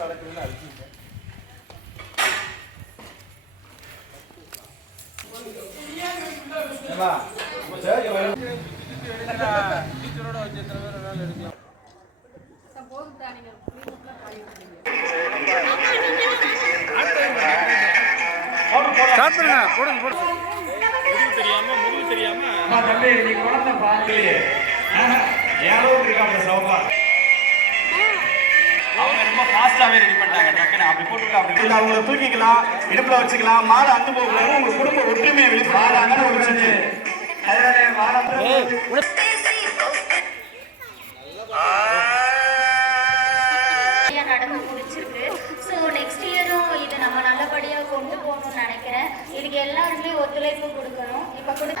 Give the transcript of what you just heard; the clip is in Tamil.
நடக்குதுன்னு அறிவிங்க. டீச்சரோட வச்சு எத்தனை பேர் வேணாலும் எடுக்கலாம் ஸ்டார்ட் பண்ணுங்க. போடுங்க போடுங்க. முதுகு தெரியாம முதுகு தெரியாம. அம்மா தம்பி நீ குழந்தை பார்க்கலையே ஏதோ இருக்காங்க அவங்க ரொம்ப ஃபாஸ்டாவே ரெடி பண்ணிட்டாங்க டக்குன்னு. அப்படி போட்டு அப்படி இல்ல அவங்கள தூக்கிக்கலாம் இடுப்புல வச்சுக்கலாம். மாடு அந்து போகலாம் உங்க குடும்ப ஒற்றுமையை ஒரு நடந்து முடிச்சிருக்கு. ஸோ நெக்ஸ்ட் இயரும் இது நம்ம நல்லபடியாக கொண்டு போகணும்னு நினைக்கிறேன். இதுக்கு எல்லாருமே ஒத்துழைப்பு கொடுக்கணும். இப்போ கொடு